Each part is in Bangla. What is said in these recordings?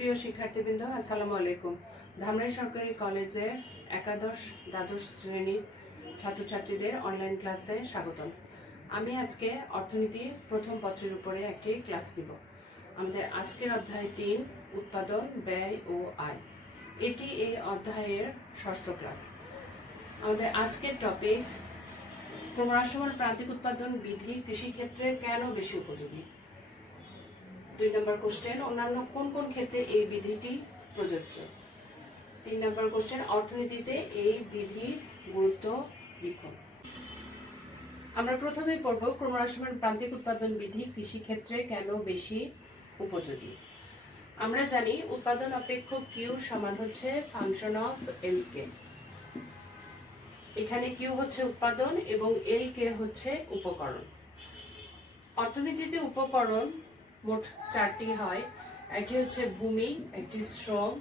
প্রিয় শিক্ষার্থীবৃন্দ, আসসালামু আলাইকুম। ধামরাই সরকারি কলেজের একাদশ দ্বাদশ শ্রেণীর ছাত্রছাত্রীদের অনলাইন ক্লাসে স্বাগতম। আমি আজকে অর্থনীতি প্রথম পত্রের উপরে একটি ক্লাস নিব। আমাদের আজকের অধ্যায় 3, উৎপাদন, ব্যয় ও আয়। এটি এই অধ্যায়ের ষষ্ঠ ক্লাস। আমাদের আজকের টপিক ক্রমহ্রাসমান প্রান্তিক উৎপাদন বিধি কৃষিক্ষেত্রে কেন বেশি উপযোগী। 2 নম্বর কোশ্চেন, অন্যান্য কোন কোন ক্ষেত্রে এই বিধিটি প্রযোজ্য। 3 নম্বর কোশ্চেন, অর্থনীতিতে এই বিধির গুরুত্ব লিখুন। আমরা প্রথমে পড়ব ক্রমহ্রাসমান প্রান্তিক উৎপাদন বিধি কৃষিক্ষেত্রে কেন বেশি উপযোগী। আমরা জানি উৎপাদন অপেক্ষক কিউ সমান হচ্ছে ফাংশন অফ এল কে। এখানে কিউ হচ্ছে উৎপাদন এবং এল কে হচ্ছে উপকরণ। অর্থনীতিতে উপকরণ মোট 4টি হয়। একটি হচ্ছে ভূমি, একটি শ্রম,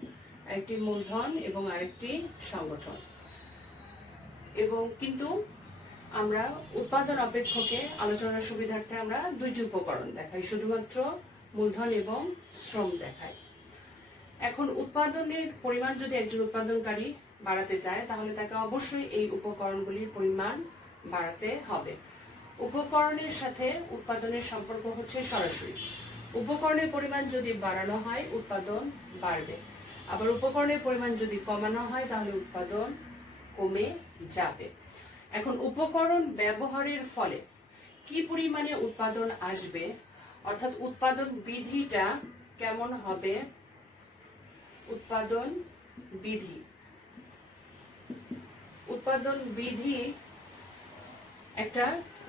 একটি মূলধন এবং আরেকটি সংগঠন। এবং কিন্তু আমরা উৎপাদন অপেক্ষকে আলোচনার সুবিধার্থে আমরা 2টি উপকরণ দেখাই, শুধুমাত্র মূলধন এবং শ্রম দেখাই। এখন উৎপাদনের পরিমাণ যদি একজন উৎপাদনকারী বাড়াতে চায় তাহলে তাকে অবশ্যই এই উপকরণগুলির পরিমাণ বাড়াতে হবে। উপকরণের সাথে উৎপাদনের সম্পর্ক হচ্ছে সরাসরি। উপকরণের পরিমাণ যদি বাড়ানো হয় উৎপাদন বাড়বে, আবার উপকরণের পরিমাণ যদি কমানো হয় তাহলে উৎপাদন কমে যাবে। এখন উপকরণ ব্যবহারের ফলে কি পরিমাণে উৎপাদন আসবে, অর্থাৎ উৎপাদন বিধিটা কেমন হবে। উৎপাদন বিধি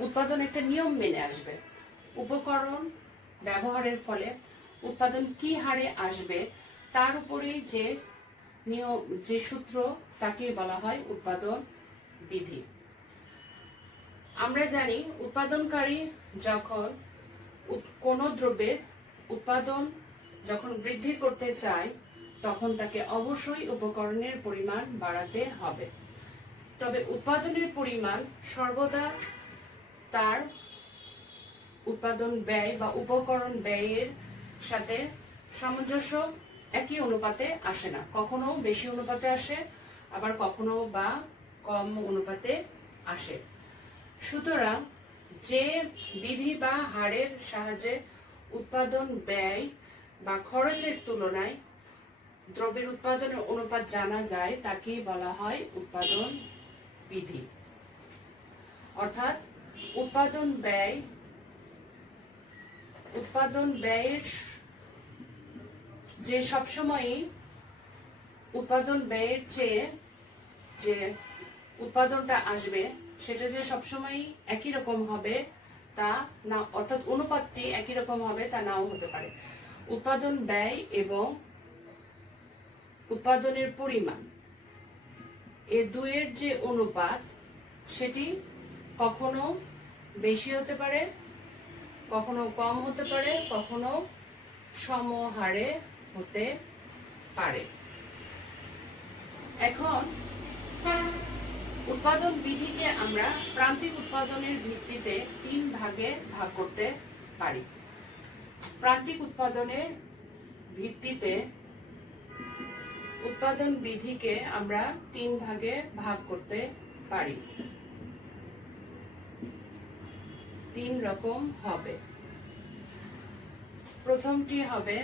উৎপাদন একটা নিয়ম মেনে আসবে। উপকরণ ব্যবহারের ফলে উৎপাদন কি হারে আসবে তার উপরে যে নিয়ম, যে সূত্র, তাকে বলা হয় উৎপাদন বিধি। আমরা জানি উৎপাদনকারী যখন কোনো দ্রব্যের উৎপাদন যখন বৃদ্ধি করতে চায় তখন তাকে অবশ্যই উপকরণের পরিমাণ বাড়াতে হবে। তবে উৎপাদনের পরিমাণ সর্বদা তার উৎপাদন ব্যয় বা উপকরণ ব্যয়ের সাথে সামঞ্জস্য একই অনুপাতে আসে না। কখনো বেশি অনুপাতে আসে, আবার কখনো বা কম অনুপাতে আসে। সুতরাং যে বিধি বা হারের সাহায্যে উৎপাদন ব্যয় বা খরচের তুলনায় দ্রব্যের উৎপাদনের অনুপাত জানা যায় তাকে বলা হয় উৎপাদন বিধি। অর্থাৎ উৎপাদন ব্যয়ের যে সবসময়ই উৎপাদন ব্যয়ের চেয়ে যে উৎপাদনটা আসবে সেটা যে সবসময় একই রকম হবে তা না, অর্থাৎ অনুপাতটি একই রকম হবে তা নাও হতে পারে। উৎপাদন ব্যয় এবং উৎপাদনের পরিমাণ এই দুয়ের যে অনুপাত সেটি কখনো বেশি হতে পারে, কখনো কম হতে পারে, কখনো সমহারে হতে পারে। এখন উৎপাদন বিধিকে আমরা প্রান্তিক উৎপাদনের ভিত্তিতে 3 ভাগে ভাগ করতে পারি। প্রান্তিক উৎপাদনের ভিত্তিতে উৎপাদন বিধিকে আমরা 3 ভাগে ভাগ করতে পারি। 3 রকম হবে। প্রথমটি হবে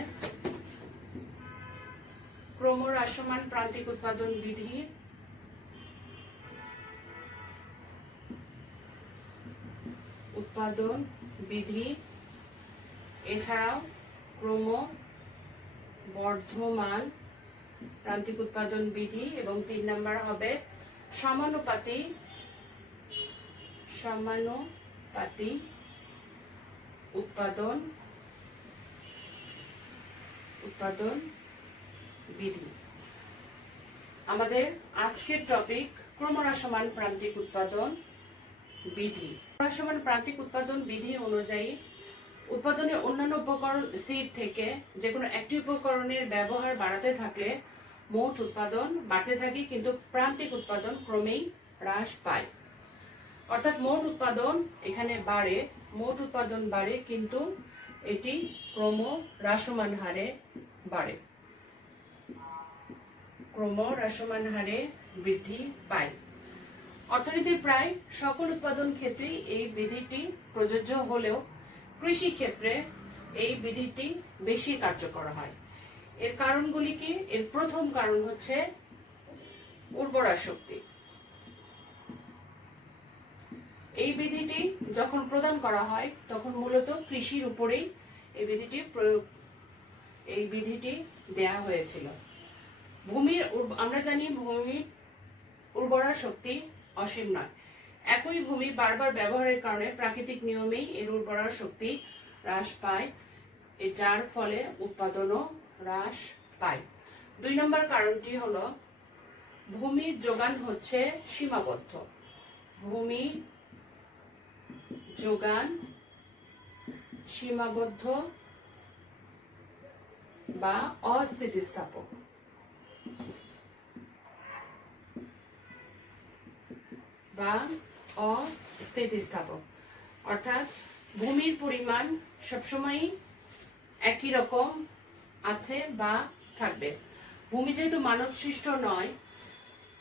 ক্রমহ্রাসমান প্রান্তিক উৎপাদন বিধি। উৎপাদন বিধি এছাড়াও ক্রমবর্ধমান প্রান্তিক উৎপাদন বিধি এবং 3 নম্বর হবে সমানুপাতি উৎপাদন বিধি। আমাদের আজকের টপিক ক্রমহ্রাসমান প্রান্তিক উৎপাদন বিধি। ক্রমহ্রাসমান প্রান্তিক উৎপাদন বিধি অনুযায়ী উৎপাদনের অন্যান্য উপকরণ স্থির থেকে যে কোনো একটি উপকরণের ব্যবহার বাড়াতে থাকলে মোট উৎপাদন বাড়তে থাকে, কিন্তু প্রান্তিক উৎপাদন ক্রমেই হ্রাস পায়। অর্থাৎ মোট উৎপাদন এখানে বাড়ে কিন্তু এটি ক্রমহ্রাসমান হারে বাড়ে। ক্রমহ্রাসমান হারে বৃদ্ধি পায়। অর্থনীতির প্রায় সকল উৎপাদন ক্ষেত্রেই এই বিধিটি প্রযোজ্য হলেও কৃষি ক্ষেত্রে এই বিধিটি বেশি কার্যকর হয়। এর কারণগুলি কি? এর প্রথম কারণ হচ্ছে উর্বরা শক্তি। এই বিধিটি যখন প্রদান করা হয় তখন মূলত কৃষির উপরেই এই বিধিটি দেয়া হয়েছিল। আমরা জানি ভূমির উর্বরা শক্তি অসীম নয়। একই ভূমি বারবার ব্যবহারের কারণে প্রাকৃতিক নিয়মেই এর উর্বরা শক্তি হ্রাস পায়, যার ফলে উৎপাদনও হ্রাস পায়। 2 নম্বর কারণটি হলো ভূমির যোগান হচ্ছে সীমাবদ্ধ। ভূমি যোগান সীমাবদ্ধ বা অস্থিতিস্থাপক। অর্থাৎ ভূমির পরিমাণ সবসময়ই একই রকম আছে বা থাকবে। ভূমি যেহেতু মানব সৃষ্ট নয়,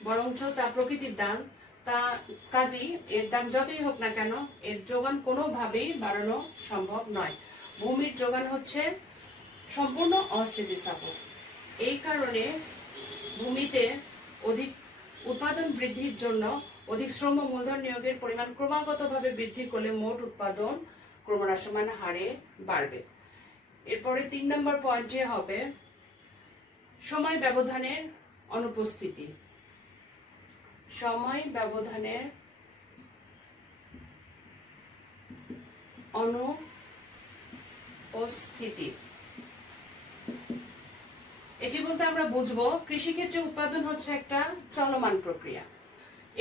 বরঞ্চ তা প্রকৃতির দান, তা কাজেই এর দাম যতই হোক না কেন এর যোগান কোনোভাবেই বাড়ানো সম্ভব নয়। ভূমির যোগান হচ্ছে সম্পূর্ণ অস্থিতিস্থাপক। এই কারণে ভূমিতে অধিক উৎপাদন বৃদ্ধির জন্য অধিক শ্রম ও মূলধন নিয়োগের পরিমাণ ক্রমাগতভাবে বৃদ্ধি করলে মোট উৎপাদন ক্রমহ্রাসমান হারে বাড়বে। এরপরে 3 নম্বর পয়েন্টে হবে সময় ব্যবধানের অনুপস্থিতি। সময় ব্যবধানের অনুপস্থিতি। এটি বলতে আমরা বুঝবো কৃষিক্ষেত্রে উৎপাদন হচ্ছে একটা চলমান প্রক্রিয়া।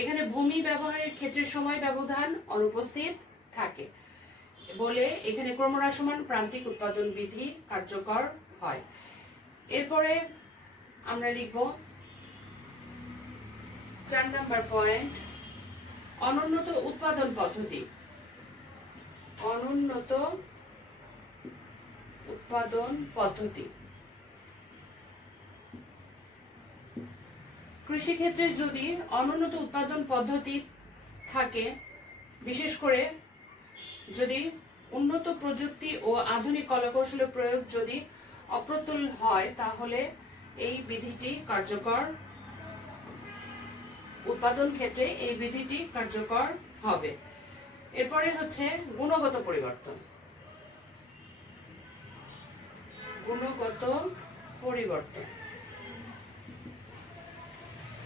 এখানে ভূমি ব্যবহারের ক্ষেত্রে সময় ব্যবধান অনুপস্থিত থাকে বলে এখানে ক্রমহ্রাসমান প্রান্তিক উৎপাদন বিধি কার্যকর হয়। এরপরে আমরা লিখব 4 নম্বর পয়েন্ট, অনুন্নত উৎপাদন পদ্ধতি। অনুন্নত উৎপাদন পদ্ধতি। কৃষিক্ষেত্রে যদি অনুন্নত উৎপাদন পদ্ধতি থাকে, বিশেষ করে যদি উন্নত প্রযুক্তি ও আধুনিক কলাকৌশলের প্রয়োগ যদি অপ্রতুল হয়, তাহলে এই বিধিটি কার্যকর, উৎপাদন ক্ষেত্রে এই বিধিটি কার্যকর হবে। এরপরে হচ্ছে গুণগত পরিবর্তন। গুণগত পরিবর্তন।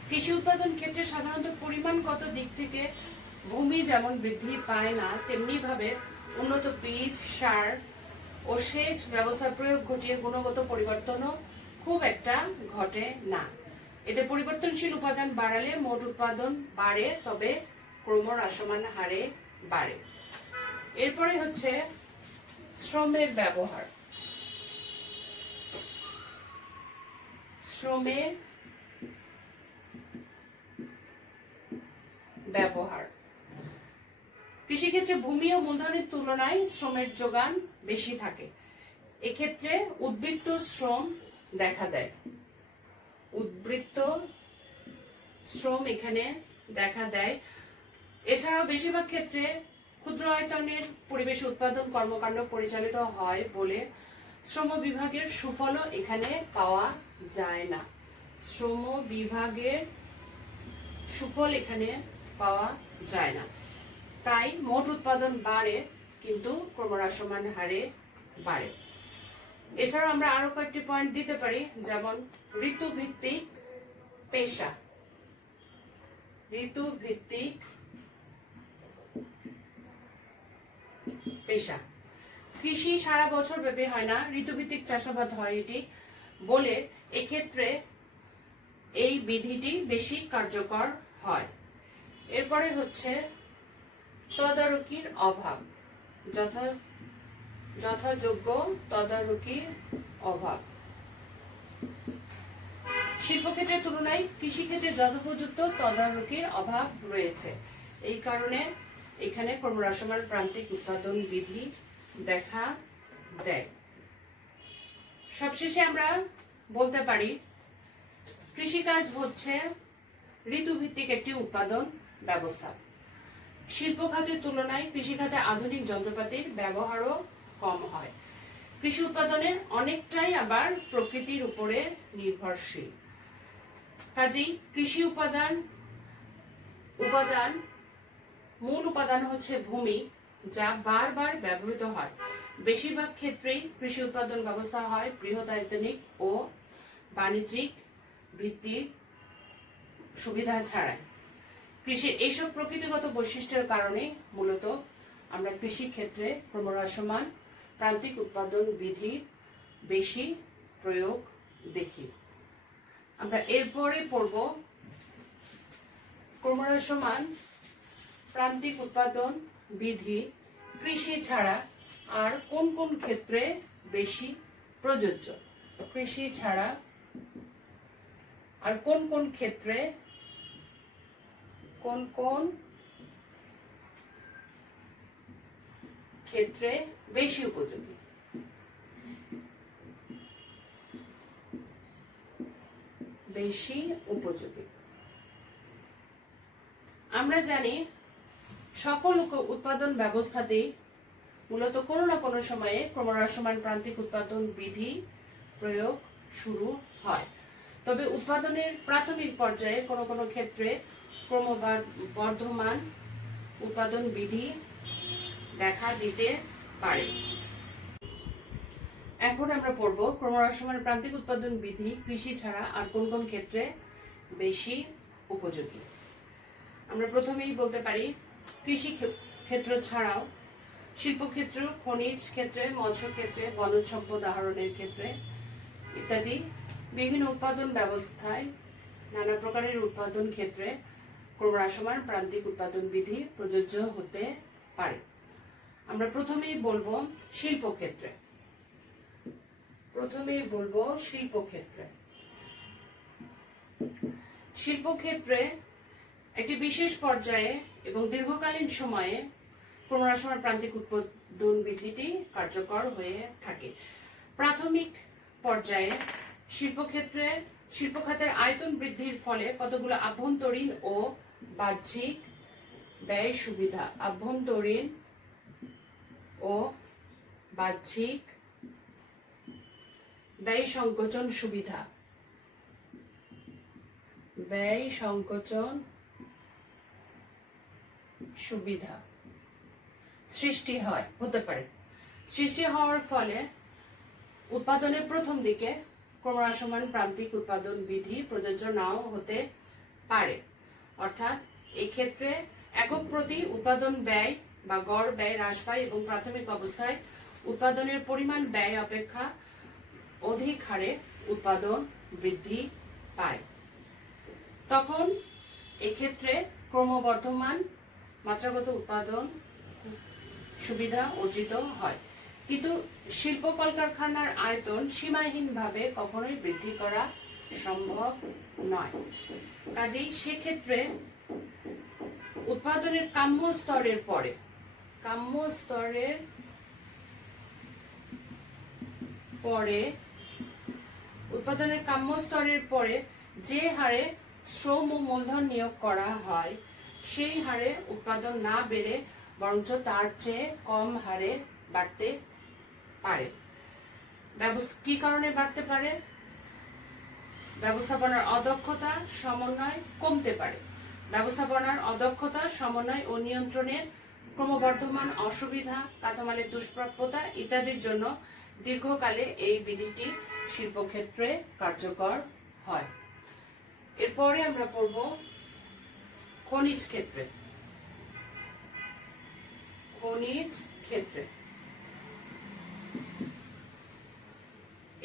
কৃষি উৎপাদন ক্ষেত্রে সাধারণত পরিমাণগত দিক থেকে ভূমি যেমন বৃদ্ধি পায় না, তেমনি ভাবে উন্নত বীজ, সার ও সেচ ব্যবস্থার প্রয়োগ ঘটিয়ে গুণগত পরিবর্তনও খুব একটা ঘটে না। এতে পরিবর্তনশীল উপাদান বাড়ালে মোট উৎপাদন বাড়ে, তবে ক্রমহ্রাসমান হারে বাড়ে। এরপরে হচ্ছে শ্রমের ব্যবহার। শ্রমের ব্যবহার। কৃষিক্ষেত্রে ভূমি ও মূলধনের তুলনায় শ্রমের যোগান বেশি থাকে। এক্ষেত্রে উদ্বৃত্ত শ্রম দেখা দেয়। উদ্বৃত্ত শ্রম এখানে দেখা দেয়। এছাড়াও বেশিরভাগ ক্ষেত্রে ক্ষুদ্র আয়তনের পরিবেশ উৎপাদন কর্মকাণ্ড পরিচালিত হয় বলে শ্রম বিভাগের সুফলও এখানে পাওয়া যায় না। শ্রম বিভাগের সুফল এখানে পাওয়া যায় না। তাই মোট উৎপাদন বাড়ে, কিন্তু ক্রমহ্রাসমান হারে বাড়ে। এছাড়াও আমরা আরো কয়েকটি পয়েন্ট দিতে পারি, যেমন ঋতুভিত্তিক পেশা। ঋতুভিত্তিক পেশা। কৃষি সারা বছর ব্যাপী হয় না, ঋতুভিত্তিক চাষাবাদ হয় এটি বলে এক্ষেত্রে এই বিধিটি বেশি কার্যকর হয়। এরপরে হচ্ছে তদারকির অভাব। যথাযোগ্য তদারকির অভাব। শিল্পক্ষেত্রের তুলনায় কৃষিক্ষেত্রে যথোপযুক্ত তদারকির অভাব রয়েছে। এই কারণে এখানে ক্রমহ্রাসমান প্রান্তিক উৎপাদন বিধি দেখা দেয়। সবশেষে আমরা বলতে পারি কৃষিকাজ হচ্ছে ঋতুভিত্তিক একটি উৎপাদন ব্যবস্থা। শিল্প খাতের তুলনায় কৃষিখাতে আধুনিক যন্ত্রপাতির ব্যবহারও কম হয়। কৃষি উৎপাদনের অনেকটাই আবার প্রকৃতির উপরে নির্ভরশীল। কাজেই কৃষি মূল উপাদান হচ্ছে ভূমি, যা বারবার ব্যবহৃত হয়। বেশিরভাগ ক্ষেত্রেই কৃষি উৎপাদন ব্যবস্থা হয় বৃহদায়তনিক ও বাণিজ্যিক ভিত্তির সুবিধা ছাড়াই। কৃষির এইসব প্রকৃতিগত বৈশিষ্ট্যের কারণে মূলত আমরা কৃষি ক্ষেত্রে ক্রমহ্রাসমান প্রান্তিক উৎপাদন বিধির বেশি প্রয়োগ দেখি। আমরা এরপরে পড়ব ক্রমহ্রাসমান প্রান্তিক উৎপাদন বিধি কৃষি ছাড়া আর কোন কোন ক্ষেত্রে বেশি প্রযোজ্য। কৃষি ছাড়া আর কোন কোন ক্ষেত্রে বেশি উপযোগী। আমরা জানি সকল উৎপাদন ব্যবস্থাতেই মূলত কোনো না কোনো সময়ে ক্রমহ্রাসমান প্রান্তিক উৎপাদন বিধি প্রয়োগ শুরু হয়। তবে উৎপাদনের প্রাথমিক পর্যায়ে কোনো কোনো ক্ষেত্রে ক্রমবর্ধমান উৎপাদন বিধি দেখা দিতে পারে। এখন আমরা পড়ব ক্রমহ্রাসমান প্রান্তিক উৎপাদন বিধি কৃষি ছাড়া আর কোন কোন ক্ষেত্রে বেশি উপযোগী। আমরা প্রথমেই বলতে পারি কৃষি ক্ষেত্র ছাড়াও শিল্পক্ষেত্র, খনিজ ক্ষেত্রে, মৎস্য ক্ষেত্রে, বনজ সম্পদ আহরণের ক্ষেত্রে ইত্যাদি বিভিন্ন উৎপাদন ব্যবস্থায় নানা প্রকারের উৎপাদন ক্ষেত্রে ক্রমহ্রাসমান প্রান্তিক উৎপাদন বিধি প্রযোজ্য হতে পারে। আমরা প্রথমেই বলবো শিল্পক্ষেত্রে। শিল্পক্ষেত্রে একটি বিশেষ পর্যায়ে এবং দীর্ঘকালীন সময়ে ক্রমহ্রাসমান প্রান্তিক উৎপাদন বিধিটি কার্যকর হয়ে থাকে। প্রাথমিক পর্যায়ে শিল্প খাতের আয়তন বৃদ্ধির ফলে কতগুলো আভ্যন্তরীণ ও বাহ্যিক ব্যয় সুবিধা, ব্যয় সংকোচন সুবিধা সৃষ্টি হওয়ার ফলে উৎপাদনের প্রথম দিকে ক্রমহ্রাসমান প্রান্তিক উৎপাদন বিধি প্রযোজ্য নাও হতে পারে। অর্থাৎ এই ক্ষেত্রে একক প্রতি উৎপাদন ব্যয় বা গড় ব্যয় হ্রাস পায় এবং প্রাথমিক অবস্থায় উৎপাদনের পরিমাণ ব্যয় অপেক্ষা অধিক হারে উৎপাদন বৃদ্ধি পায়। তখন এক্ষেত্রে ক্রমবর্ধমান মাত্রাগত উৎপাদন সুবিধা অর্জিত হয়। কিন্তু শিল্প কলকারখানার আয়তন সীমাহীনভাবে কখনোই বৃদ্ধি করা সম্ভব নয়। কাজেই সেক্ষেত্রে উৎপাদনের কাম্য স্তরের পরে যে হারে শ্রম ও মূলধন নিয়োগ করা হয় সেই হারে উৎপাদন না বেড়ে বরঞ্চ তার চেয়ে কম হারে বাড়তে পারে। কি কারণে বাড়তে পারে? ব্যবস্থাপনার অদক্ষতা, সমন্বয় কমতে পারে। ব্যবস্থাপনার অদক্ষতা, সমন্বয় ও নিয়ন্ত্রণের ক্রমবর্ধমান অসুবিধা, কাঁচামালের দুষ্প্রাপ্যতা ইত্যাদির জন্য দীর্ঘকালে এই বিধিটি শিল্পক্ষেত্রে কার্যকর হয়। এরপরে আমরা পড়ব খনিজ ক্ষেত্রে।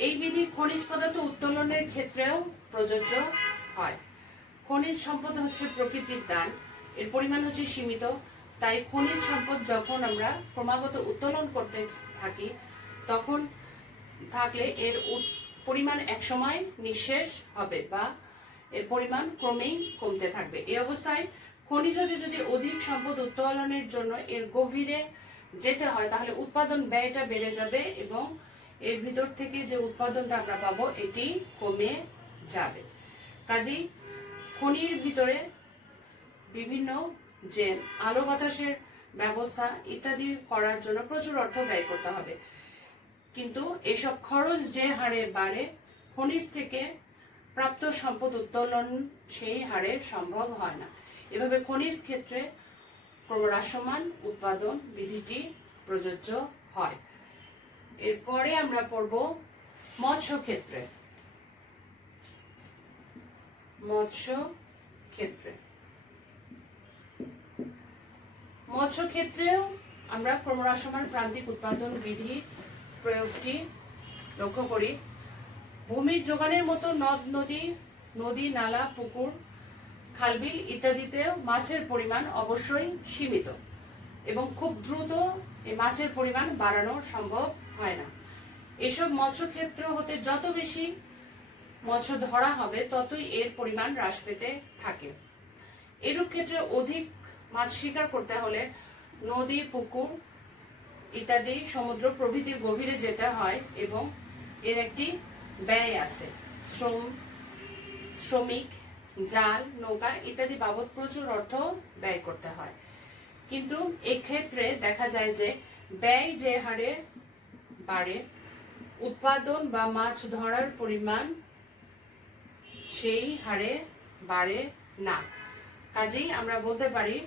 এই বিধি খনিজ পদার্থ উত্তোলনের ক্ষেত্রেও প্রযোজ্য হয়। খনিজ সম্পদ হচ্ছে প্রকৃতির দান, এর পরিমাণ হচ্ছে সীমিত। তাই খনিজ সম্পদ যখন আমরা ক্রমাগত উত্তোলন করতে থাকি তখন এর পরিমাণ একসময় নিঃশেষ হবে বা এর পরিমাণ ক্রমেই কমতে থাকবে। এই অবস্থায় খনিজ যদি অধিক সম্পদ উত্তোলনের জন্য এর গভীরে যেতে হয় তাহলে উৎপাদন ব্যয়টা বেড়ে যাবে এবং এর ভিতর থেকে যে উৎপাদনটা আমরা পাবো এটি কমে যাবে। কাজেই খনির ভিতরে বিভিন্ন যে আলো বাতাসের ব্যবস্থা ইত্যাদি করার জন্য প্রচুর অর্থ ব্যয় করতে হবে, কিন্তু এসব খরচ যে হারে বাড়ে খনিজ থেকে প্রাপ্ত সম্পদ উত্তোলন সেই হারে সম্ভব হয় না। এভাবে খনিজ ক্ষেত্রে ক্রমহ্রাসমান উৎপাদন বিধিটি প্রযোজ্য হয়। এরপরে আমরা পড়ব মৎস্য ক্ষেত্রে। মৎস্য ক্ষেত্রে মৎস্য ক্ষেত্রেও আমরা ক্রমহ্রাসমান প্রান্তিক উৎপাদন বিধি প্রয়োগটি লক্ষ্য করি। ভূমির যোগানের মতো নদ নদী, নদী নালা, পুকুর, খালবিল ইত্যাদিতে মাছের পরিমাণ অবশ্যই সীমিত এবং খুব দ্রুত এই মাছের পরিমাণ বাড়ানো সম্ভব হয় না। এসব মৎস্য ক্ষেত্র হতে যত বেশি মৎস্য ধরা হবে ততই এর পরিমাণ হ্রাস পেতে থাকে। এরূপ ক্ষেত্রে অধিক মাছ শিকার করতে হলে নদী, পুকুর ইত্যাদি, সমুদ্র প্রভৃতির গভীরে যেতে হয় এবং এর একটি ব্যয় আছে। শ্রমিক, জাল, নৌকা ইত্যাদি বাবদ প্রচুর অর্থ ব্যয় করতে হয়। কিন্তু এক্ষেত্রে দেখা যায় যে ব্যয় যে হারে বাড়ে উৎপাদন বা মাছ ধরার পরিমাণ সেই হারে বাড়ে না। কাজেই আমরা বলতে পারি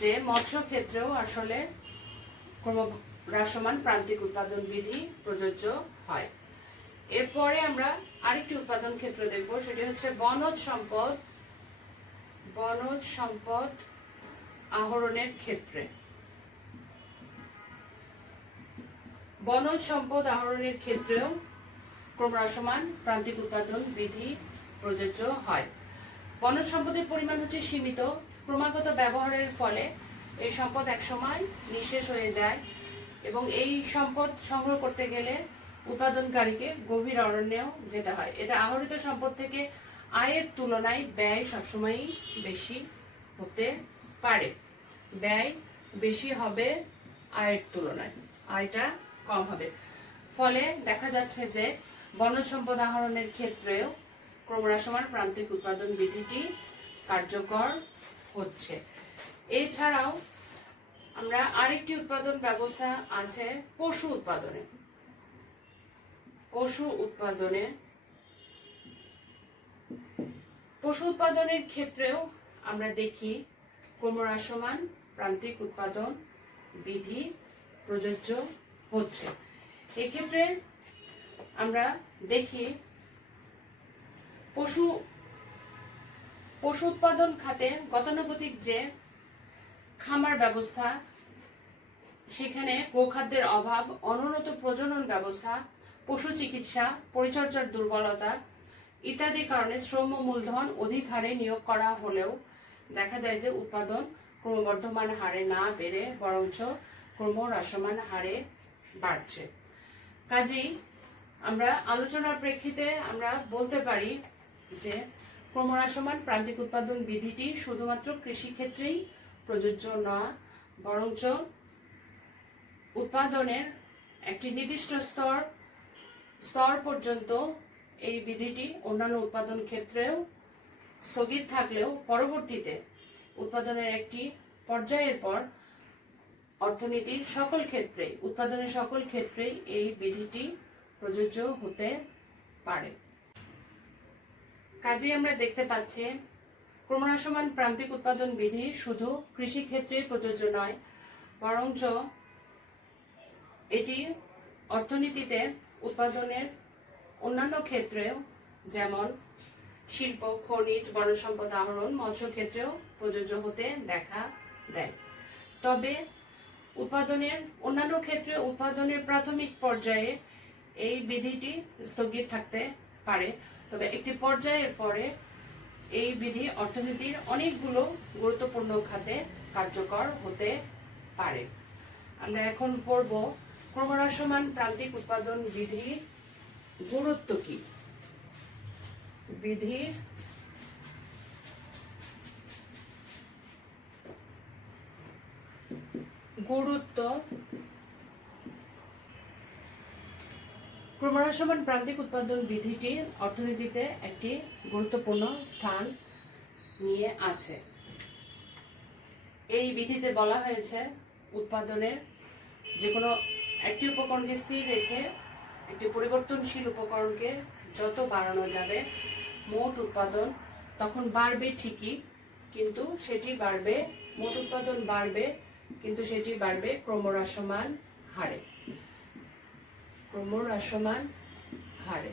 যে মৎস্য ক্ষেত্রেও আসলে ক্রমহ্রাসমান প্রান্তিক উৎপাদন বিধি প্রযোজ্য হয়। এরপরে আমরা আরেকটি উৎপাদন ক্ষেত্র দেখব, সেটি হচ্ছে বনজ সম্পদ। বনজ সম্পদ আহরণের ক্ষেত্রে বনজ সম্পদ আহরণের ক্ষেত্রেও ক্রমহ্রাসমান প্রান্তিক উৎপাদন বিধি প্রযোজ্য হয়। বনজ সম্পদের পরিমাণ হচ্ছে সীমিত। ক্রমাগত ব্যবহারের ফলে এই সম্পদ একসময় নিঃশেষ হয়ে যায় এবং এই সম্পদ সংগ্রহ করতে গেলে উৎপাদনকারীকে গভীর অরণ্যেও যেতে হয়। এটা আহরিত সম্পদ থেকে আয়ের তুলনায় ব্যয় সবসময়ই বেশি হতে পারে। ব্যয় বেশি হবে আয়ের তুলনায়, আয়টা কম হবে। ফলে দেখা যাচ্ছে যে বনজ সম্পদ আহরণের ক্ষেত্রেও ক্রমহ্রাসমান প্রান্তিক উৎপাদন বিধিটি কার্যকর হচ্ছে। এছাড়াও আমরা আরেকটি উৎপাদন ব্যবস্থা আছে পশু উৎপাদনে। পশু উৎপাদনের ক্ষেত্রেও আমরা দেখি ক্রমহ্রাসমান প্রান্তিক উৎপাদন বিধি প্রযোজ্য হচ্ছে। এক্ষেত্রে আমরা দেখি পশু উৎপাদন খাতে গতানুগতিক যে খামার ব্যবস্থা, সেখানে গোখাদ্যের অভাব, অনুন্নত প্রজনন ব্যবস্থা, পশু চিকিৎসা, পরিচর্যার দুর্বলতা ইত্যাদি কারণে শ্রম ও মূলধন অধিক হারে নিয়োগ করা হলেও দেখা যায় যে উৎপাদন ক্রমবর্ধমান হারে না বেড়ে বরঞ্চ ক্রমহ্রাসমান হারে বাড়ছে। কাজেই আমরা আলোচনার প্রেক্ষিতে আমরা বলতে পারি যে ক্রমহ্রাসমান প্রান্তিক উৎপাদন বিধিটি শুধুমাত্র কৃষি ক্ষেত্রেই প্রযোজ্য নয়, বরঞ্চ উৎপাদনের একটি নির্দিষ্ট স্তর পর্যন্ত এই বিধিটি অন্যান্য উৎপাদন ক্ষেত্রেও স্থগিত থাকলেও পরবর্তীতে উৎপাদনের একটি পর্যায়ের পর অর্থনীতির সকল ক্ষেত্রে, উৎপাদনের সকল ক্ষেত্রেই এই বিধিটি প্রযোজ্য হতে পারে। কাজেই আমরা দেখতে পাচ্ছি ক্রমহ্রাসমান প্রান্তিক উৎপাদন বিধি শুধু কৃষি ক্ষেত্রে প্রযোজ্য নয়, বরঞ্চ এটি অর্থনীতিতে উৎপাদনের অন্যান্য ক্ষেত্রেও, যেমন শিল্প, খনিজ, বনজ সম্পদ আহরণ, মৎস্য ক্ষেত্রেও প্রযোজ্য হতে দেখা দেয়। তবে উৎপাদনের অন্যান্য ক্ষেত্রে উৎপাদনের প্রাথমিক পর্যায়ে এই বিধিটি স্থগিত থাকতে পারে, তবে একটি পর্যায়ের পরে এই বিধি অর্থনীতির অনেকগুলো গুরুত্বপূর্ণ খাতে কার্যকর হতে পারে। আমরা এখন পড়ব ক্রমহ্রাসমান প্রান্তিক উৎপাদন বিধির গুরুত্ব কি। বিধির গুরুত্ব। ক্রমহ্রাসমান ক্রমহ্রাসমান প্রান্তিক উৎপাদন বিধিটি অর্থনীতিতে একটি গুরুত্বপূর্ণ স্থান নিয়ে আছে। এই বিধিতে বলা হয়েছে উৎপাদনের যে কোনো একটি উপকরণকে স্থির রেখে একটি পরিবর্তনশীল উপকরণকে যত বাড়ানো যাবে মোট উৎপাদন তখন বাড়বে ঠিকই, কিন্তু সেটি বাড়বে, মোট উৎপাদন বাড়বে, কিন্তু সেটি বাড়বে ক্রমহ্রাসমান হারে। ক্রমহ্রাসমান হারে।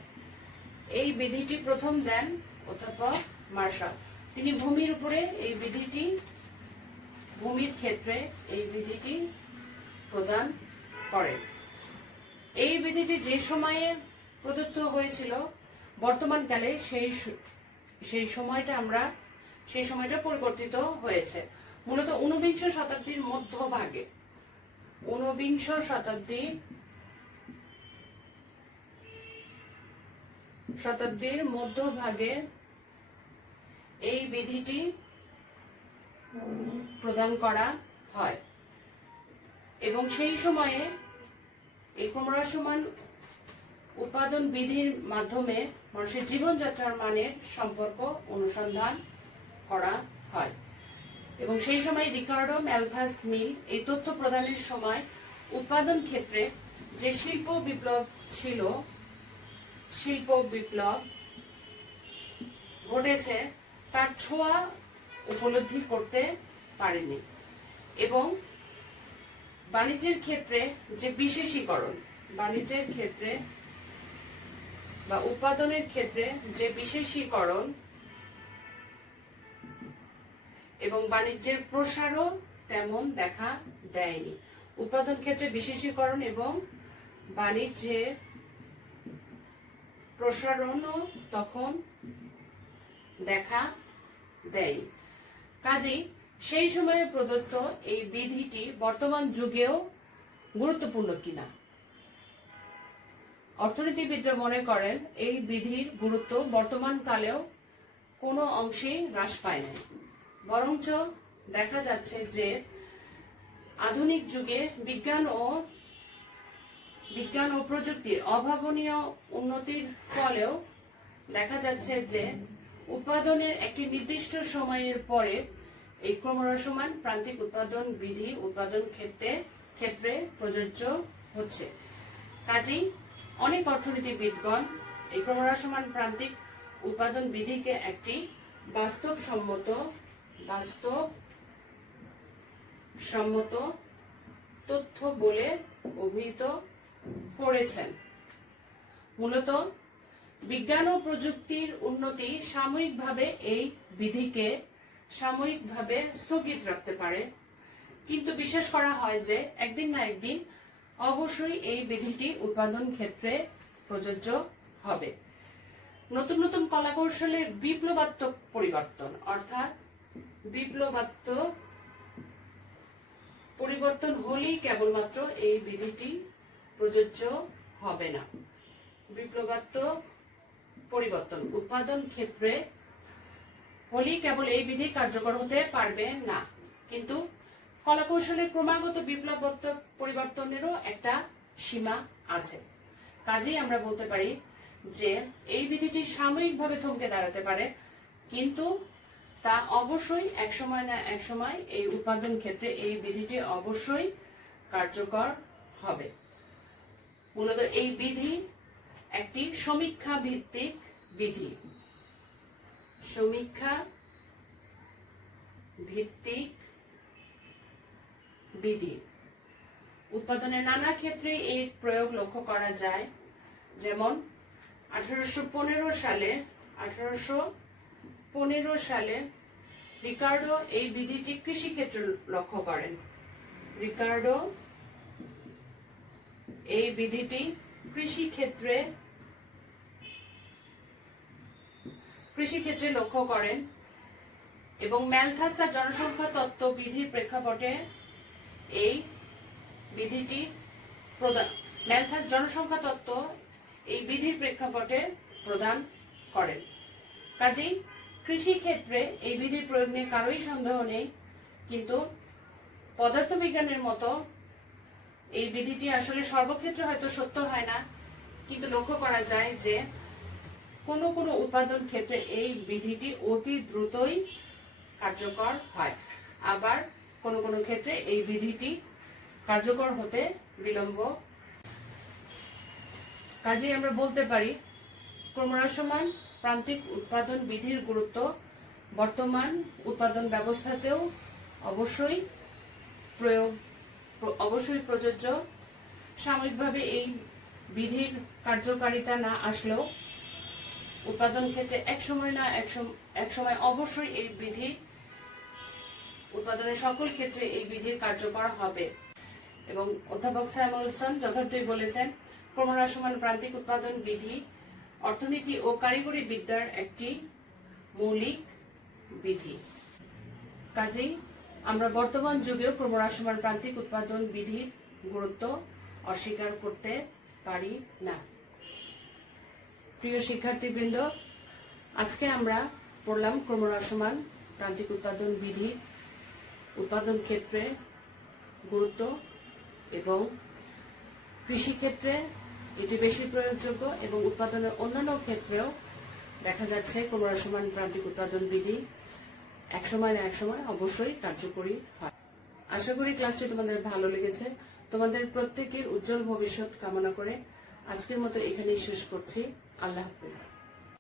এই বিধিটি প্রথম দেন অধ্যাপক মার্শাল। তিনি ভূমির উপরে এই বিধিটি, ভূমির ক্ষেত্রে এই বিধিটি প্রদান করেন। এই বিধিটি যে সময়ে প্রদত্ত হয়েছিল বর্তমানকালে সেই সময়টা পরিবর্তিত হয়েছে। মূলত ঊনবিংশ শতাব্দীর মধ্যভাগে, ঊনবিংশ শতাব্দীর মধ্যভাগে এই বিধিটি প্রদান করা হয় এবং সেই সময়ে এই ক্রমহ্রাসমান উৎপাদন বিধির মাধ্যমে মানুষের জীবনযাত্রার মানের সম্পর্ক অনুসন্ধান করা হয় এবং সেই সময় রিকার্ডো ম্যালথাস মিল এই তথ্য প্রদানের সময় উৎপাদন ক্ষেত্রে যে শিল্প বিপ্লব ছিল, শিল্প বিপ্লব ঘটেছে তার ছোঁয়া উপলব্ধি করতে পারেনি এবং বাণিজ্যের ক্ষেত্রে যে বিশেষীকরণ, বাণিজ্যের ক্ষেত্রে বা উৎপাদনের ক্ষেত্রে যে বিশেষীকরণ এবং বাণিজ্যের প্রসারও তেমন দেখা দেয়নি। উৎপাদন ক্ষেত্রে বিশেষীকরণ এবং বাণিজ্যের প্রসারণও তখন দেখা দেয়। কাজেই সেই সময়ে প্রদত্ত এই বিধিটি বর্তমান যুগেও গুরুত্বপূর্ণ কিনা। অর্থনীতিবিদরা মনে করেন এই বিধির গুরুত্ব বর্তমান কালেও কোনো অংশে হ্রাস পায় না, বরঞ্চ দেখা যাচ্ছে যে আধুনিক যুগে বিজ্ঞান ও প্রযুক্তির অভাবনীয় উন্নতির ফলেও দেখা যাচ্ছে যে উৎপাদনের একটি নির্দিষ্ট সময়ের পরে এই ক্রমহ্রাসমান প্রান্তিক উৎপাদন বিধি উৎপাদন ক্ষেত্রে প্রযোজ্য হচ্ছে। কাজেই অনেক অর্থনীতিবিদগণ এই ক্রমহ্রাসমান প্রান্তিক উৎপাদন বিধিকে একটি বাস্তবসম্মত তথ্য বলে অভিহিত করেছেন। মূলত বিজ্ঞান ও প্রযুক্তির উন্নতি সাময়িকভাবে এই বিধিকে সাময়িকভাবে স্থগিত রাখতে পারে, কিন্তু বিশ্বাস করা হয় যে একদিন না একদিন অবশ্যই এই বিধিটি উৎপাদন ক্ষেত্রে প্রযোজ্য হবে। নতুন নতুন কলাকৌশলের বিপ্লবাত্মক পরিবর্তন, অর্থাৎ বিপ্লবাত্মক পরিবর্তন হলেই কেবলমাত্র এই বিধিটি প্রযোজ্য হবে না। বিপ্লবাত্মক পরিবর্তন উৎপাদন ক্ষেত্রে হলেই কেবল এই বিধি কার্যকর হতে পারবে না, কিন্তু কলাকৌশলের ক্রমাগত বিপ্লবাত্মক পরিবর্তনেরও একটা সীমা আছে। কাজেই আমরা বলতে পারি যে এই বিধিটি সাময়িকভাবে থমকে দাঁড়াতে পারে, কিন্তু তা অবশ্যই এক সময় না এক সময় এই উৎপাদন ক্ষেত্রে এই বিধিটি অবশ্যই কার্যকর হবে। মূলত এই বিধি একটি সমীক্ষা ভিত্তিক বিধি। সমীক্ষা ভিত্তিক বিধি উৎপাদনের নানা ক্ষেত্রে এর প্রয়োগ লক্ষ্য করা যায়। যেমন 1815 সালে রিকার্ডো এই বিধিটি কৃষি ক্ষেত্রে লক্ষ্য করেন। রিকার্ডো এই বিধিটি কৃষি ক্ষেত্রে লক্ষ্য করেন এবং ম্যালথাস তার জনসংখ্যা তত্ত্ব বিধির প্রেক্ষাপটে এই বিধিটি ম্যালথাস জনসংখ্যা তত্ত্ব এই বিধির প্রেক্ষাপটে প্রদান করেন। কাজেই কৃষি ক্ষেত্রে এই বিধির প্রয়োগ নিয়ে কারোই সন্দেহ নেই, কিন্তু পদার্থবিজ্ঞানের মতো এই বিধিটি আসলে সর্বক্ষেত্রে হয়তো সত্য হয় না, কিন্তু লক্ষ্য করা যায় যে কোনো কোনো উৎপাদন ক্ষেত্রে এই বিধিটি অতি দ্রুতই কার্যকর হয়, আবার কোনো কোনো ক্ষেত্রে এই বিধিটি কার্যকর হতে বিলম্ব। কাজেই আমরা বলতে পারি ক্রমহ্রাসমান প্রান্তিক উৎপাদন বিধির গুরুত্ব বর্তমান উৎপাদন ব্যবস্থাতেও অবশ্যই প্রযোজ্য। সাময়িকভাবে এই বিধির কার্যকারিতা না আসলেও উৎপাদন ক্ষেত্রে এক সময় অবশ্যই এই বিধি উৎপাদনের সকল ক্ষেত্রে এই বিধির কার্যকর হবে। এবং অধ্যাপক স্যামুয়েলসন যথার্থই বলেছেন, ক্রমহ্রাসমান প্রান্তিক উৎপাদন বিধি অর্থনীতি ও কারিগরি বিদ্যার একটি মৌলিক বিধি। কাজেই আমরা বর্তমান যুগেও ক্রমহ্রাসমান প্রান্তিক উৎপাদন বিধির গুরুত্ব অস্বীকার করতে পারি না। প্রিয় শিক্ষার্থীবৃন্দ, আজকে আমরা পড়লাম ক্রমহ্রাসমান প্রান্তিক উৎপাদন বিধির উৎপাদন ক্ষেত্রে গুরুত্ব এবং কৃষিক্ষেত্রে এটি বেশি প্রয়োগযোগ্য এবং উৎপাদনের অন্যান্য ক্ষেত্রেও দেখা যাচ্ছে ক্রমহ্রাসমান প্রান্তিক উৎপাদন বিধি একসময় না একসময় অবশ্যই কার্যকরী হয়। আশা করি ক্লাসটি তোমাদের ভালো লেগেছে। তোমাদের প্রত্যেকের উজ্জ্বল ভবিষ্যৎ কামনা করে আজকের মতো এখানেই শেষ করছি। আল্লাহ হাফেজ।